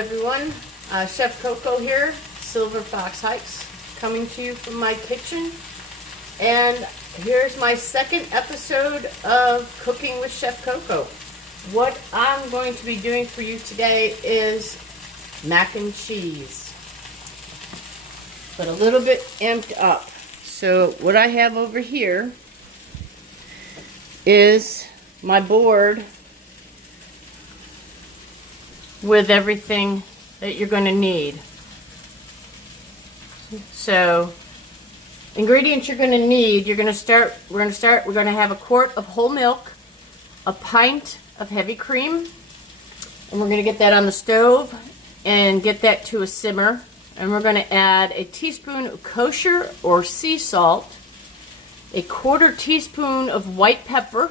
everyone, Chef Coco here, Silver Fox Hikes, coming to you from my kitchen. And here's my second episode of Cooking with Chef Coco. What I'm going to be doing for you today is mac and cheese, but a little bit amped up. So what I have over here is my board with everything that you're going to need. So ingredients you're going to need, we're going to have a quart of whole milk, a pint of heavy cream, and we're going to get that on the stove and get that to a simmer. And we're going to add a teaspoon of kosher or sea salt, a quarter teaspoon of white pepper.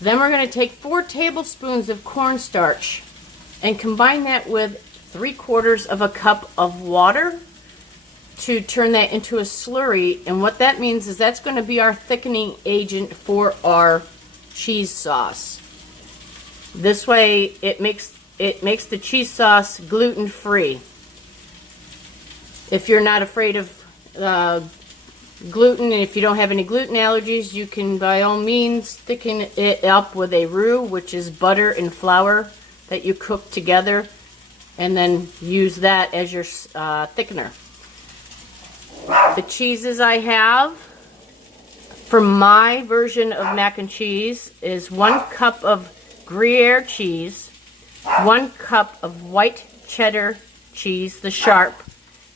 Then we're going to take 4 tablespoons of cornstarch and combine that with 3/4 of a cup of water to turn that into a slurry. And what that means is that's going to be our thickening agent for our cheese sauce. This way it makes the cheese sauce gluten-free. If you're not afraid of gluten, and if you don't have any gluten allergies, you can by all means thicken it up with a roux, which is butter and flour that you cook together, and then use that as your thickener. The cheeses I have for my version of mac and cheese is 1 cup of Gruyere cheese, 1 cup of white cheddar cheese, the sharp,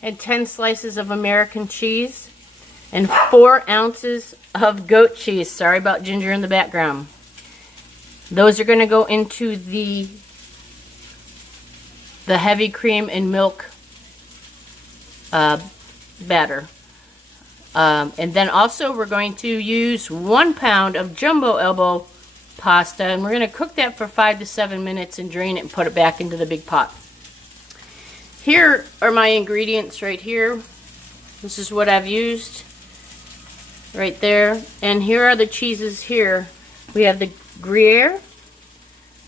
and 10 slices of American cheese, and 4 ounces of goat cheese. Sorry about ginger in the background. Those are going to go into the heavy cream and milk batter. And then also we're going to use 1 pound of jumbo elbow pasta, and we're going to cook that for 5 to 7 minutes and drain it and put it back into the big pot. Here are my ingredients right here. This is what I've used right there. And here are the cheeses here. We have the Gruyere,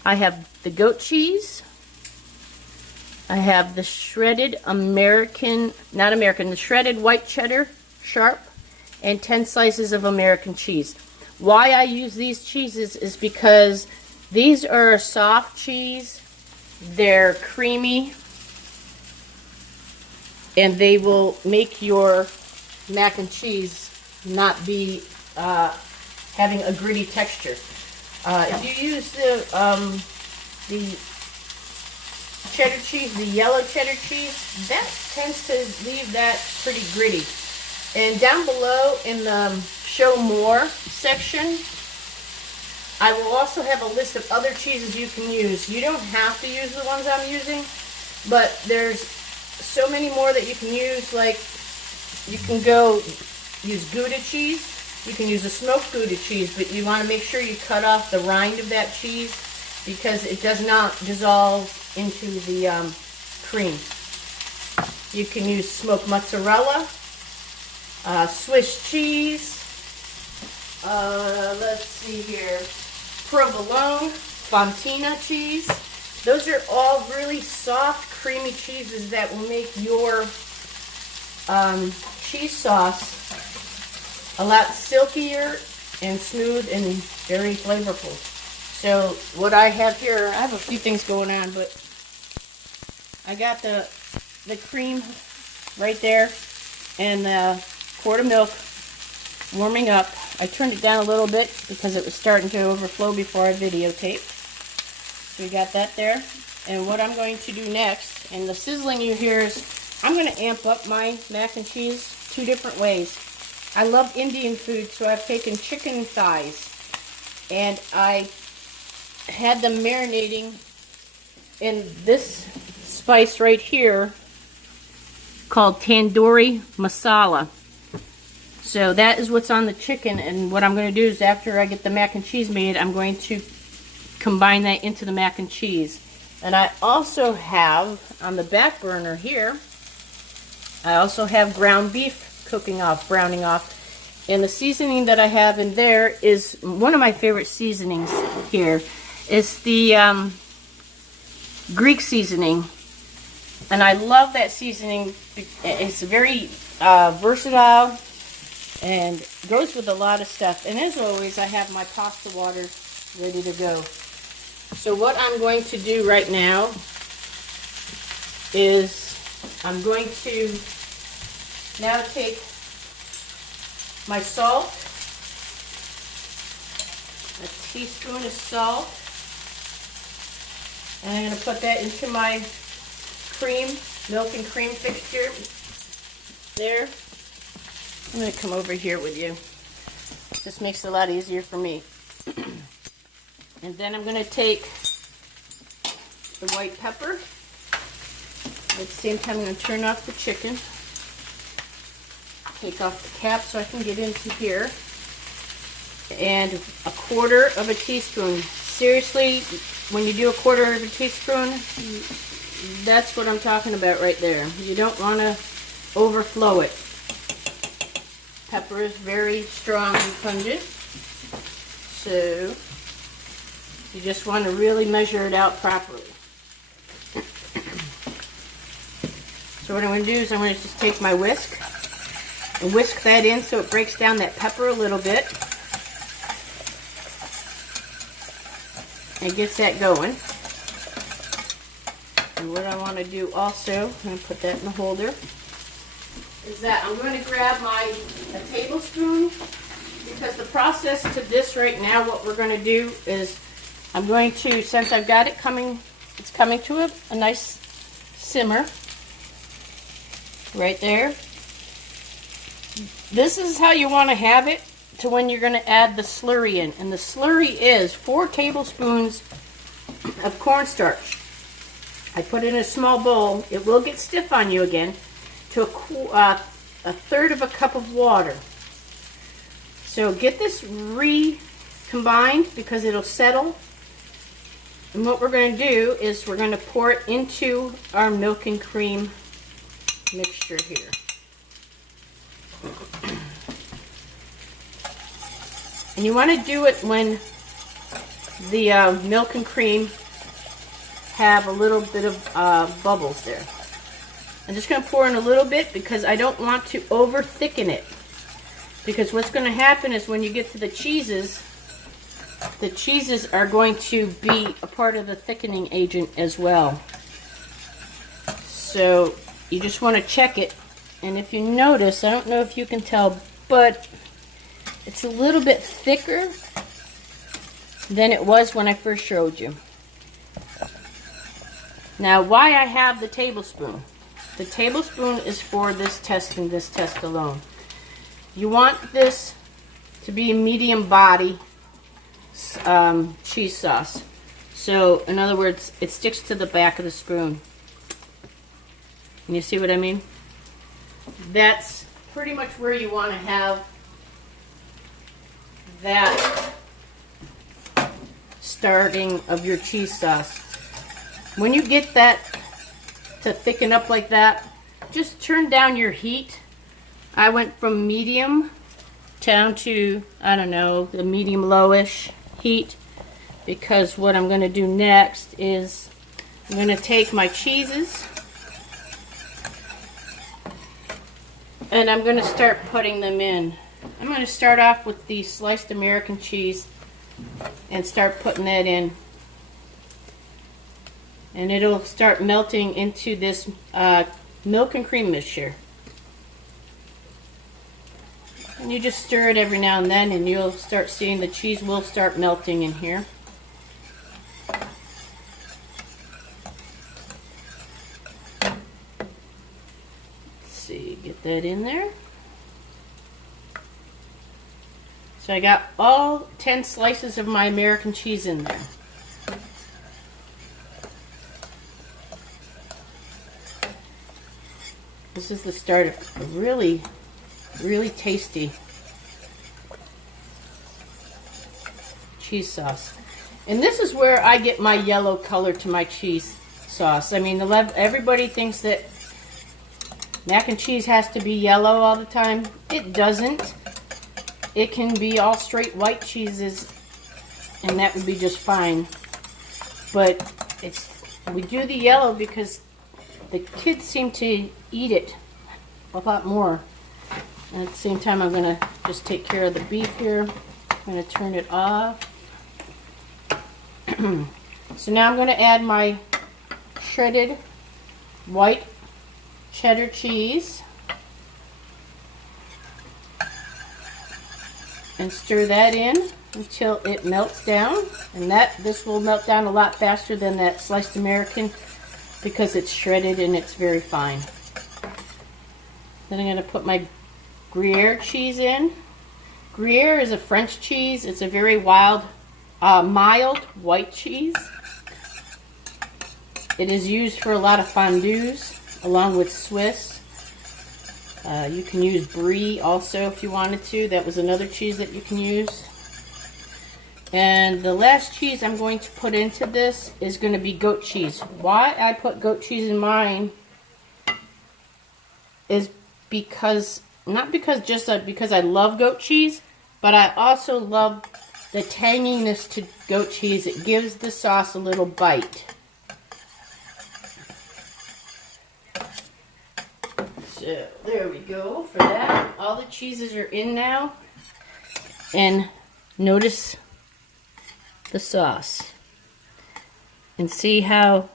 I have the goat cheese, I have the shredded the shredded white cheddar sharp, and 10 slices of American cheese. Why I use these cheeses is because these are a soft cheese, they're creamy, and they will make your mac and cheese not be having a gritty texture. If you use the cheddar cheese, the yellow cheddar cheese, that tends to leave that pretty gritty. And down below in the show more section, I will also have a list of other cheeses you can use. You don't have to use the ones I'm using, but there's so many more that you can use. Like, you can go use Gouda cheese. You can use a smoked Gouda cheese, but you want to make sure you cut off the rind of that cheese because it does not dissolve into the cream. You can use smoked mozzarella, Swiss cheese, let's see here, Provolone, Fontina cheese. Those are all really soft, creamy cheeses that will make your cheese sauce a lot silkier and smooth and very flavorful. So what I have here, I have a few things going on, but I got the cream right there and the quart of milk warming up. I turned it down a little bit because it was starting to overflow before I videotaped. So we got that there. And what I'm going to do next, and the sizzling you hear is, I'm going to amp up my mac and cheese 2 different ways. I love Indian food, so I've taken chicken thighs and I had them marinating in this spice right here called tandoori masala. So that is what's on the chicken, and what I'm going to do is after I get the mac and cheese made, I'm going to combine that into the mac and cheese. And I also have on the back burner here, I also have ground beef browning off. And the seasoning that I have in there is one of my favorite seasonings here. It's the Greek seasoning. And I love that seasoning. It's very versatile and goes with a lot of stuff. And as always, I have my pasta water ready to go. So what I'm going to do right now is I'm going to now take my salt, a teaspoon of salt, and I'm going to put that into my milk and cream fixture there. I'm going to come over here with you. This makes it a lot easier for me. And then I'm going to take the white pepper. At the same time, I'm going to turn off the chicken. Take off the cap so I can get into here. And a quarter of a teaspoon. Seriously, when you do a quarter of a teaspoon, that's what I'm talking about right there. You don't want to overflow it. Pepper is very strong and pungent. So you just want to really measure it out properly. So what I'm going to do is I'm going to just take my whisk and whisk that in so it breaks down that pepper a little bit. And gets that going. And what I want to do also, I'm going to put that in the holder, is that I'm going to grab a tablespoon, because the process to this right now, what we're going to do is I'm going to, since I've got it coming, it's coming to a nice simmer right there. This is how you want to have it to when you're going to add the slurry in. And the slurry is 4 tablespoons of cornstarch. I put it in a small bowl. It will get stiff on you again. To a third of a cup of water. So get this recombined because it'll settle. And what we're going to do is we're going to pour it into our milk and cream mixture here. And you want to do it when the milk and cream have a little bit of bubbles there. I'm just going to pour in a little bit because I don't want to over thicken it. Because what's going to happen is when you get to the cheeses are going to be a part of the thickening agent as well. So you just want to check it. And if you notice, I don't know if you can tell, but it's a little bit thicker than it was when I first showed you. Now, why I have the tablespoon. The tablespoon is for this test and this test alone. You want this to be a medium body cheese sauce. So, in other words, it sticks to the back of the spoon. And you see what I mean? That's pretty much where you want to have that starting of your cheese sauce. When you get that to thicken up like that, just turn down your heat. I went from medium down to, I don't know, the medium lowish heat, because what I'm going to do next is I'm going to take my cheeses and I'm going to start putting them in. I'm going to start off with the sliced American cheese and start putting that in. And it'll start melting into this milk and cream mixture. And you just stir it every now and then and you'll start seeing the cheese will start melting in here. Let's see, get that in there. So I got all 10 slices of my American cheese in there. This is the start of a really, really tasty cheese sauce. And this is where I get my yellow color to my cheese sauce. I mean, everybody thinks that mac and cheese has to be yellow all the time. It doesn't. It can be all straight white cheeses, and that would be just fine. But it's We do the yellow because the kids seem to eat it a lot more. And at the same time, I'm going to just take care of the beef here. I'm going to turn it off. So now I'm going to add my shredded white cheddar cheese. And stir that in until it melts down. And this will melt down a lot faster than that sliced American because it's shredded and it's very fine. Then I'm going to put my Gruyere cheese in. Gruyere is a French cheese. It's a very mild white cheese. It is used for a lot of fondues along with Swiss. You can use Brie also if you wanted to. That was another cheese that you can use. And the last cheese I'm going to put into this is going to be goat cheese. Why I put goat cheese in mine is because, not because just because I love goat cheese, but I also love the tanginess to goat cheese. It gives the sauce a little bite. So there we go for that. All the cheeses are in now. And notice the sauce. And see how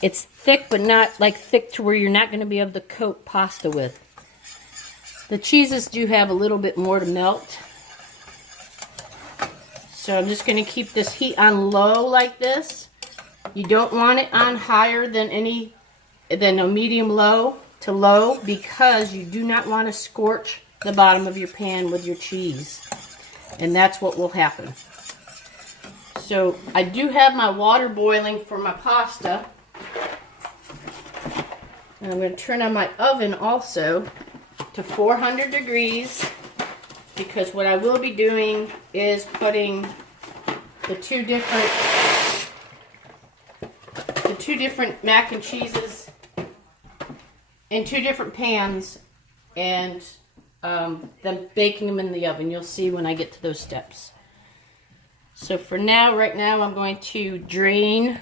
it's thick, but not like thick to where you're not going to be able to coat pasta with. The cheeses do have a little bit more to melt. So I'm just going to keep this heat on low like this. You don't want it on higher than a medium low to low because you do not want to scorch the bottom of your pan with your cheese. And that's what will happen. So I do have my water boiling for my pasta. And I'm going to turn on my oven also to 400 degrees because what I will be doing is putting the two different mac and cheeses in two different pans and then baking them in the oven. You'll see when I get to those steps. So for now, right now, I'm going to drain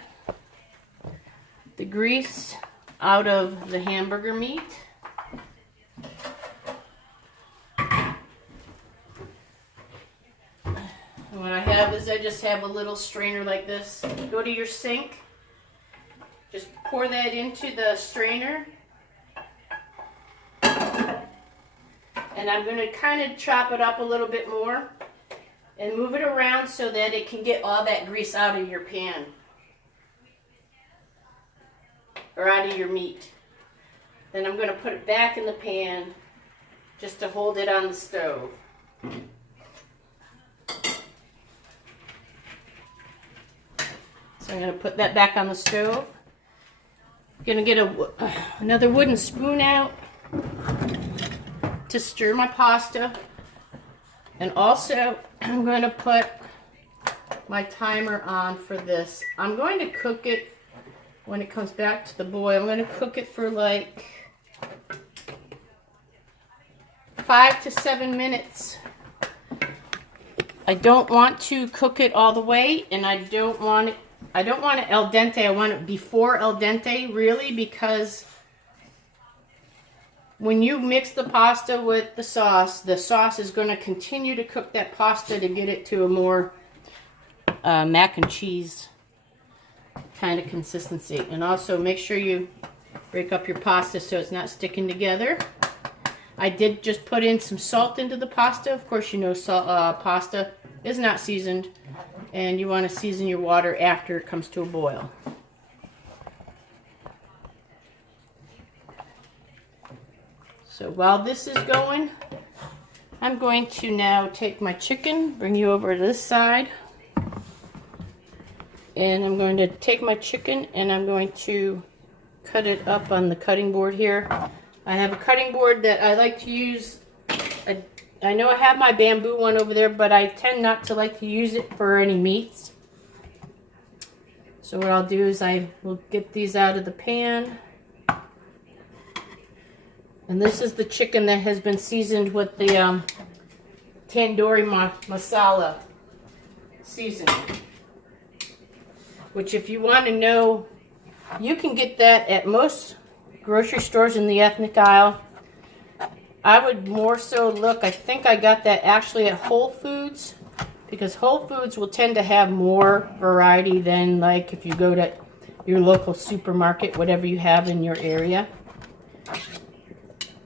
the grease out of the hamburger meat. And what I have is I just have a little strainer like this. Go to your sink. Just pour that into the strainer. And I'm going to kind of chop it up a little bit more and move it around so that it can get all that grease out of your pan or out of your meat. Then I'm going to put it back in the pan just to hold it on the stove. So I'm going to put that back on the stove. I'm going to get another wooden spoon out to stir my pasta. And also, I'm going to put my timer on for this. I'm going to cook it when it comes back to the boil. I'm going to cook it for like 5 to 7 minutes. I don't want to cook it all the way, and I don't want it al dente. I want it before al dente, really, because when you mix the pasta with the sauce is going to continue to cook that pasta to get it to a more mac and cheese kind of consistency. And also make sure you break up your pasta so it's not sticking together. I did just put in some salt into the pasta. Of course, you know pasta is not seasoned, and you want to season your water after it comes to a boil. So while this is going, I'm going to now take my chicken, bring you over to this side, and I'm going to take my chicken and I'm going to cut it up on the cutting board here. I have a cutting board that I like to use. I know I have my bamboo one over there, but I tend not to like to use it for any meats. So what I'll do is I will get these out of the pan. And this is the chicken that has been seasoned with the tandoori masala seasoning. which if you want to know, you can get that at most grocery stores in the ethnic aisle. I would more so look, I think I got that actually at Whole Foods, because Whole Foods will tend to have more variety than like if you go to your local supermarket, whatever you have in your area.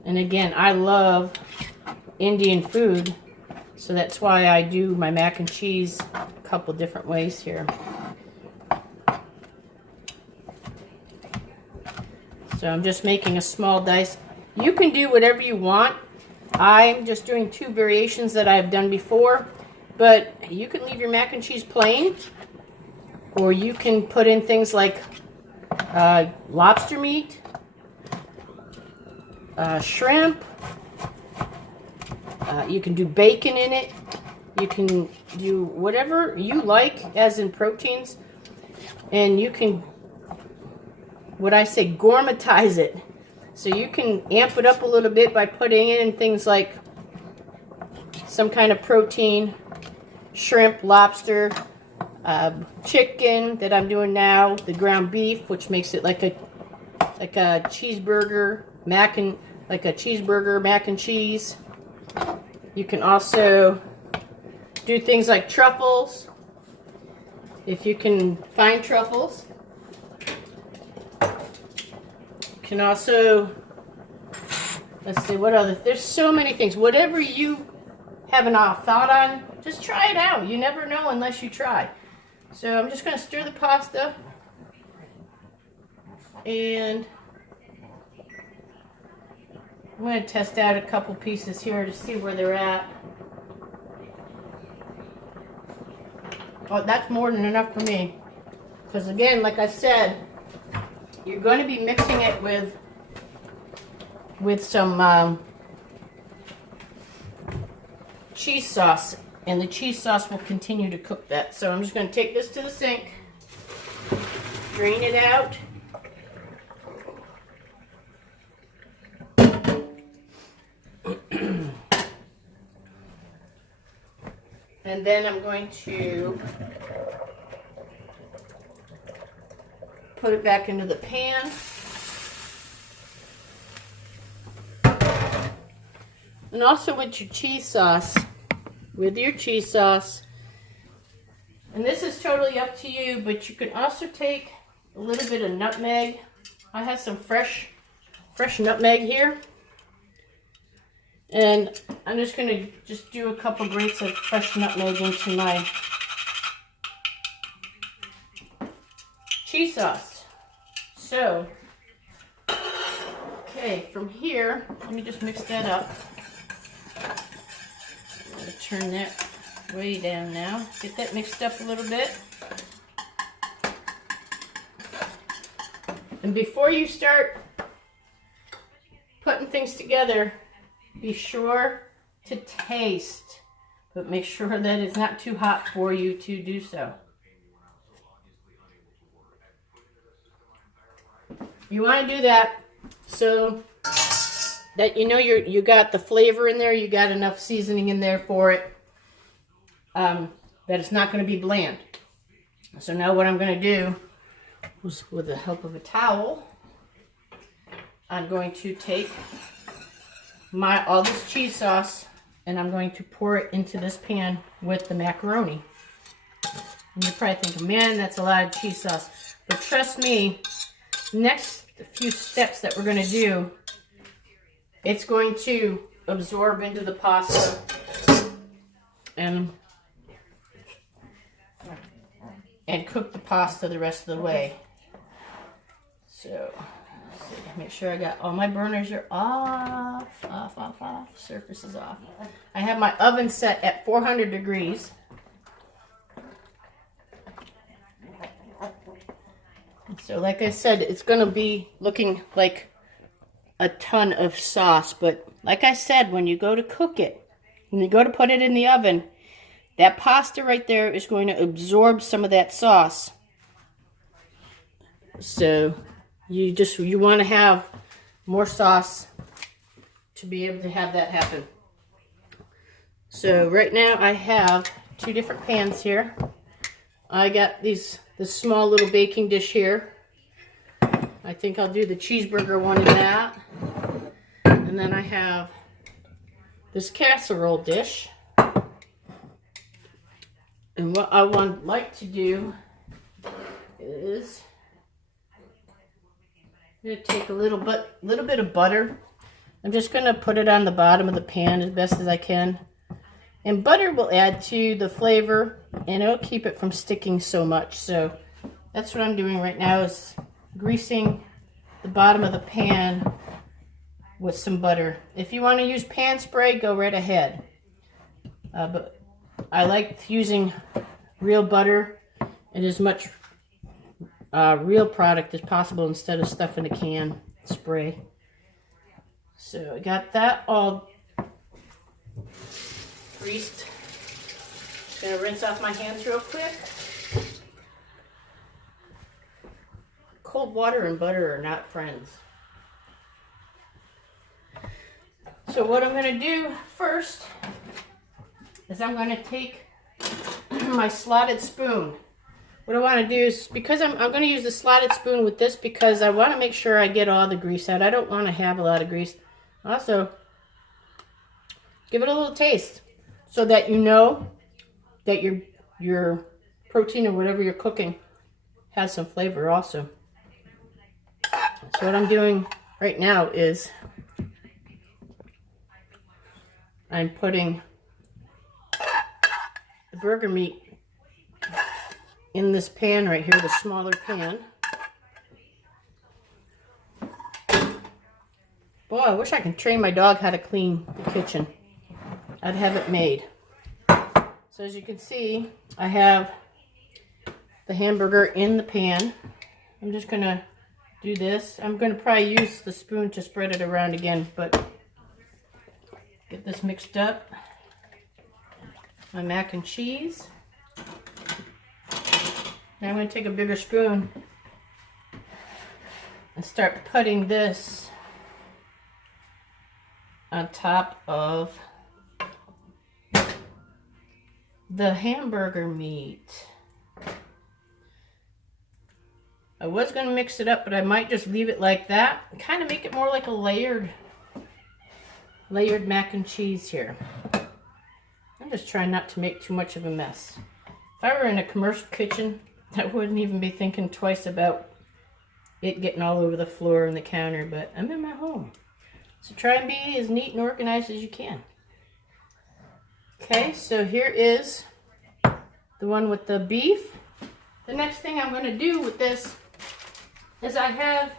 And again, I love Indian food, so that's why I do my mac and cheese a couple different ways here. So I'm just making a small dice. You can do whatever you want. I'm just doing 2 variations that I've done before, but you can leave your mac and cheese plain, or you can put in things like lobster meat, shrimp. You can do bacon in it. You can do whatever you like as in proteins, and you can, what I say, gourmetize it. So you can amp it up a little bit by putting in things like some kind of protein, shrimp, lobster, chicken that I'm doing now, the ground beef, which makes it like a cheeseburger, mac and cheese. You can also do things like truffles, if you can find truffles. You can also, let's see, what other, there's so many things. Whatever you have a thought on, just try it out. You never know unless you try. So I'm just going to stir the pasta, and I'm going to test out a couple pieces here to see where they're at. Oh, that's more than enough for me. Because again, like I said, you're going to be mixing it with some cheese sauce, and the cheese sauce will continue to cook that. So I'm just going to take this to the sink, drain it out. And then I'm going to put it back into the pan. And also with your cheese sauce, and this is totally up to you, but you can also take a little bit of nutmeg. I have some fresh nutmeg here. And I'm just going to do a couple grates of fresh nutmeg into my cheese sauce. So, okay, from here, let me just mix that up. I'm going to turn that way down now. Get that mixed up a little bit. And before you start putting things together, be sure to taste, but make sure that it's not too hot for you to do so. You want to do that so that you know you got the flavor in there, you got enough seasoning in there for it, that it's not going to be bland. So now what I'm going to do is, with the help of a towel, I'm going to take all this cheese sauce, and I'm going to pour it into this pan with the macaroni. And you're probably thinking, man, that's a lot of cheese sauce. But trust me, next few steps that we're going to do, it's going to absorb into the pasta and cook the pasta the rest of the way. So, make sure I got all my burners are off, surface is off. I have my oven set at 400 degrees. So like I said, it's going to be looking like a ton of sauce, but like I said, when you go to cook it, when you go to put it in the oven, that pasta right there is going to absorb some of that sauce. So you want to have more sauce to be able to have that happen. So right now I have 2 different pans here. I got this this small little baking dish here. I think I'll do the cheeseburger one in that. And then I have this casserole dish. And what I like to do is I'm going to take a little bit of butter. I'm just going to put it on the bottom of the pan as best as I can. And butter will add to the flavor and it'll keep it from sticking so much. So that's what I'm doing right now, is greasing the bottom of the pan with some butter. If you want to use pan spray, go right ahead. But I like using real butter and as much real product as possible instead of stuff in a can spray. So I got that all greased. Just gonna rinse off my hands real quick. Cold water and butter are not friends. So what I'm gonna do first is I'm gonna take my slotted spoon. What I want to do is, because I'm going to use the slotted spoon with this because I want to make sure I get all the grease out. I don't want to have a lot of grease. Also, give it a little taste so that you know that your protein or whatever you're cooking has some flavor also. So what I'm doing right now is I'm putting the burger meat in this pan right here, the smaller pan. Boy, I wish I could train my dog how to clean the kitchen. I'd have it made. So as you can see, I have the hamburger in the pan. I'm just gonna do this. I'm gonna probably use the spoon to spread it around again, but get this mixed up. My mac and cheese. Now I'm going to take a bigger spoon and start putting this on top of the hamburger meat. I was going to mix it up, but I might just leave it like that. Kind of make it more like a layered mac and cheese here. I'm just trying not to make too much of a mess. If I were in a commercial kitchen, I wouldn't even be thinking twice about it getting all over the floor and the counter, but I'm in my home. So try and be as neat and organized as you can. Okay, so here is the one with the beef. The next thing I'm going to do with this is I have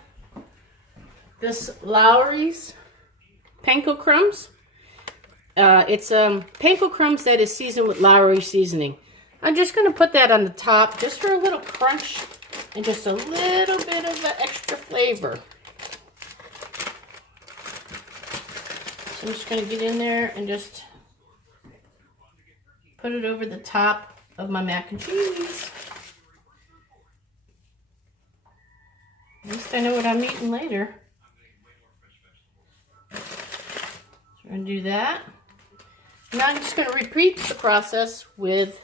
this Lawry's panko crumbs. It's panko crumbs that is seasoned with Lawry seasoning. I'm just going to put that on the top just for a little crunch and just a little bit of extra flavor. So I'm just going to get in there and just put it over the top of my mac and cheese. At least I know what I'm eating later. So I'm going to do that. Now I'm just going to repeat the process with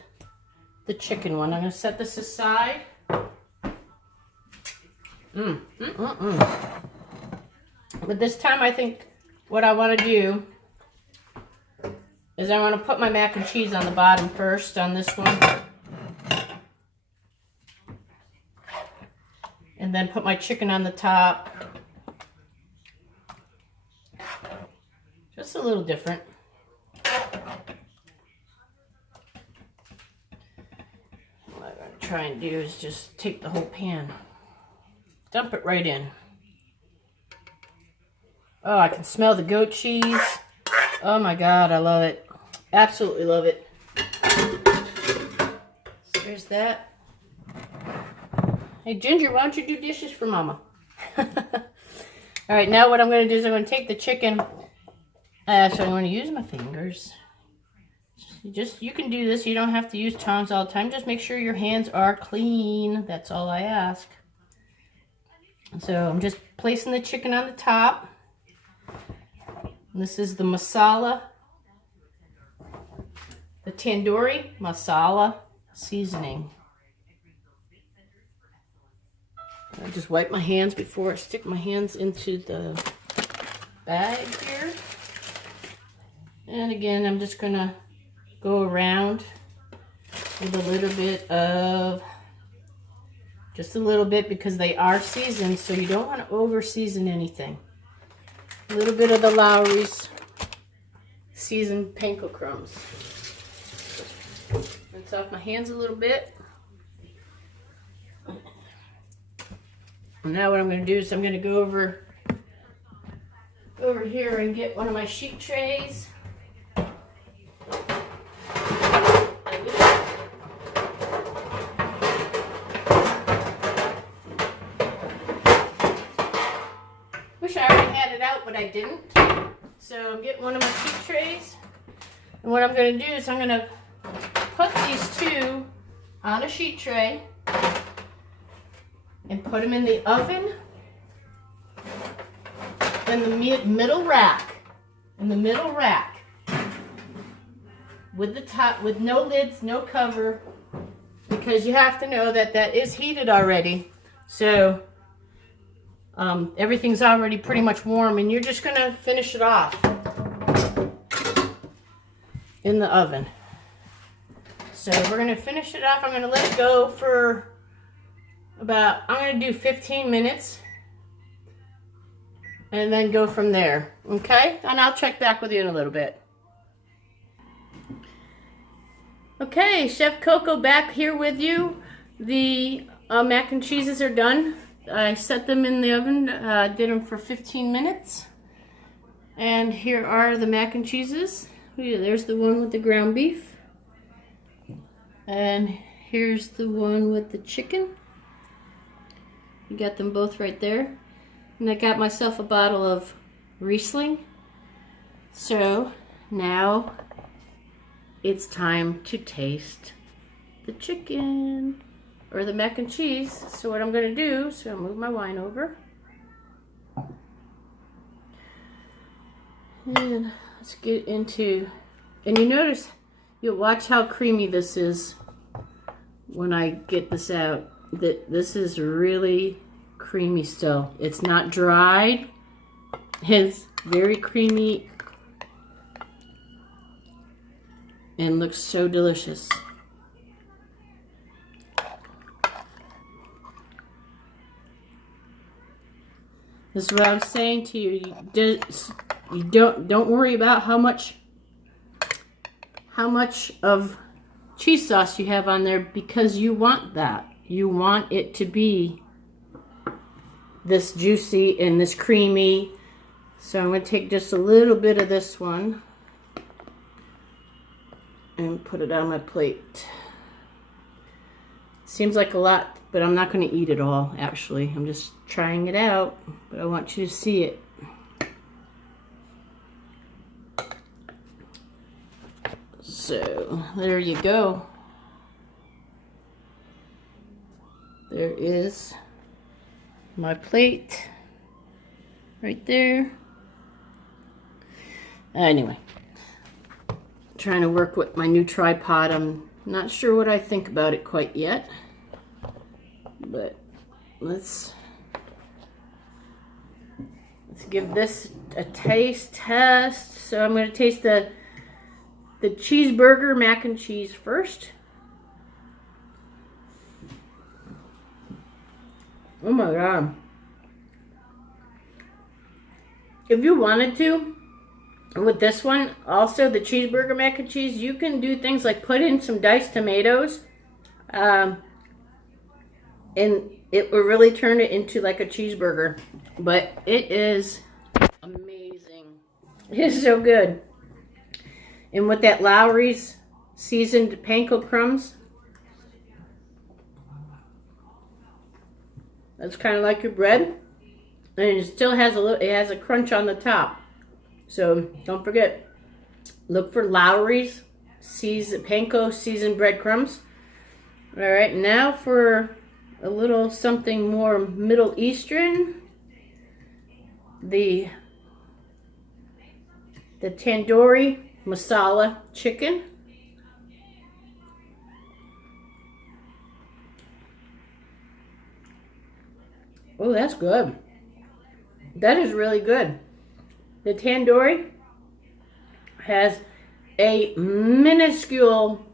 the chicken one. I'm going to set this aside. But this time I think what I want to do is I want to put my mac and cheese on the bottom first on this one. And then put my chicken on the top. Just a little different. Try and do is just take the whole pan, dump it right in. Oh, I can smell the goat cheese. Oh my God, I love it. Absolutely love it. So there's that. Hey Ginger, why don't you do dishes for Mama? All right, now what I'm going to do is I'm going to take the chicken. Actually, I'm going to use my fingers. You can do this. You don't have to use tongs all the time. Just make sure your hands are clean. That's all I ask. So I'm just placing the chicken on the top. This is the masala, the tandoori masala seasoning. I just wipe my hands before I stick my hands into the bag here. And again, I'm just gonna go around with a little bit of, just a little bit, because they are seasoned, so you don't want to over season anything. A little bit of the Lowry's seasoned panko crumbs. Rinse off my hands a little bit. And now what I'm going to do is I'm going to go over here and get one of my sheet trays. Wish I already had it out, but I didn't. So I'm getting one of my sheet trays. And what I'm going to do is I'm going to put these two on a sheet tray and put them in the oven in the middle rack. In the middle rack. With the top, with no lids, no cover. Because you have to know that that is heated already. So everything's already pretty much warm, and you're just going to finish it off in the oven. So we're going to finish it off. I'm going to let it go for about, I'm going to do 15 minutes and then go from there. Okay? And I'll check back with you in a little bit. Okay, Chef Coco back here with you. The mac and cheeses are done. I set them in the oven, did them for 15 minutes. And here are the mac and cheeses. There's the one with the ground beef. And here's the one with the chicken. You got them both right there. And I got myself a bottle of Riesling. So now it's time to taste the chicken. Or the mac and cheese. So what I'm going to do, so I'll move my wine over. And let's get into, and you notice, you'll watch how creamy this is when I get this out. That this is really creamy still. It's not dried. It's very creamy and looks so delicious. This is what I was saying to you. You don't worry about how much of cheese sauce you have on there, because you want that. You want it to be this juicy and this creamy. So I'm going to take just a little bit of this one and put it on my plate. Seems like a lot, but I'm not going to eat it all, actually. I'm just trying it out, but I want you to see it. So, there you go. There is my plate right there. Anyway, trying to work with my new tripod. I'm not sure what I think about it quite yet, but let's give this a taste test. So I'm going to taste the cheeseburger mac and cheese first. Oh my God. If you wanted to, with this one, also the cheeseburger mac and cheese, you can do things like put in some diced tomatoes, and it will really turn it into like a cheeseburger. But it is amazing. It is so good. And with that Lowry's seasoned panko crumbs, that's kind of like your bread, and it still has a little, it has a crunch on the top. So don't forget, look for Lowry's panko seasoned breadcrumbs. All right, now for a little something more Middle Eastern, the tandoori masala chicken. Oh, that's good. That is really good. The tandoori has a minuscule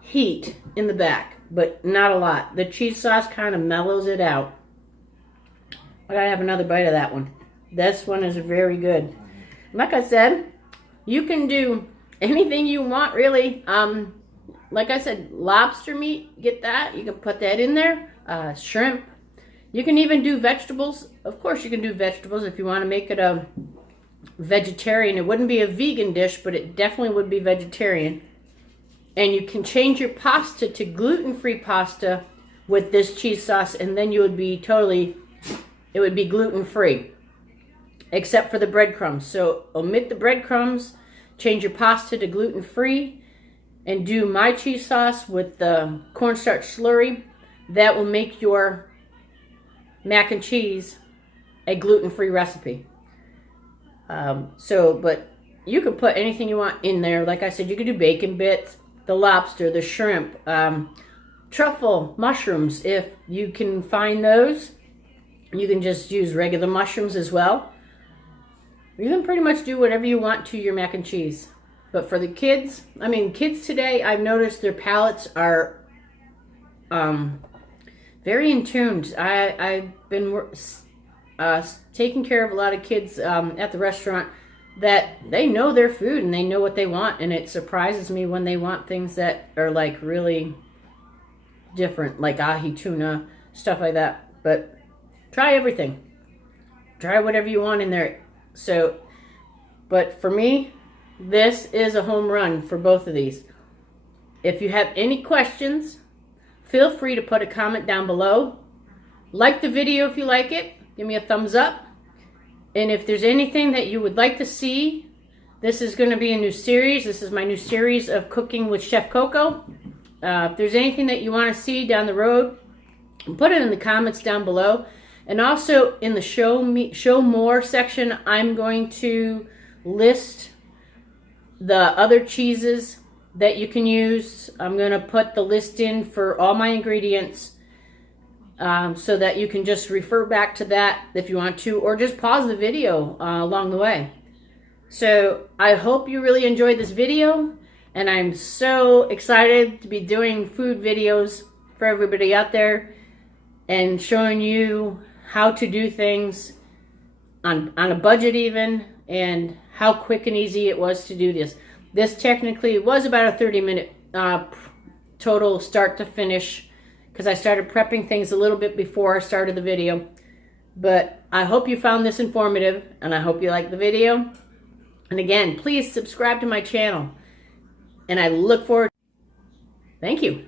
heat in the back, but not a lot. The cheese sauce kind of mellows it out. I gotta have another bite of that one. This one is very good. Like I said, you can do anything you want, really. Like I said, lobster meat, get that. You can put that in there. Shrimp. You can even do vegetables. Of course, you can do vegetables if you want to make it a vegetarian. It wouldn't be a vegan dish, but it definitely would be vegetarian. And you can change your pasta to gluten-free pasta with this cheese sauce, and then you would be totally, it would be gluten-free, except for the breadcrumbs. So omit the breadcrumbs, change your pasta to gluten-free, and do my cheese sauce with the cornstarch slurry. That will make your mac and cheese a gluten-free recipe. But you can put anything you want in there. Like I said, you could do bacon bits, the lobster, the shrimp, truffle mushrooms. If you can find those, you can just use regular mushrooms as well. You can pretty much do whatever you want to your mac and cheese. But for the kids, I mean, kids today, I've noticed their palates are very in tuned. I've been taking care of a lot of kids at the restaurant that they know their food and they know what they want, and it surprises me when they want things that are like really different, like ahi tuna, stuff like that. But try everything. Try whatever you want in there. So, but for me, this is a home run for both of these. If you have any questions, feel free to put a comment down below. Like the video if you like it. Give me a thumbs up. And if there's anything that you would like to see, this is going to be a new series. This is my new series of cooking with Chef Coco. If there's anything that you want to see down the road, put it in the comments down below. And also in the show more section, I'm going to list the other cheeses that you can use. I'm going to put the list in for all my ingredients, so that you can just refer back to that if you want to, or just pause the video along the way. So I hope you really enjoyed this video, and I'm so excited to be doing food videos for everybody out there and showing you how to do things on a budget even, and how quick and easy it was to do this. This technically was about a 30-minute total start to finish, because I started prepping things a little bit before I started the video. But I hope you found this informative, and I hope you liked the video. And again, please subscribe to my channel. And I look forward. Thank you.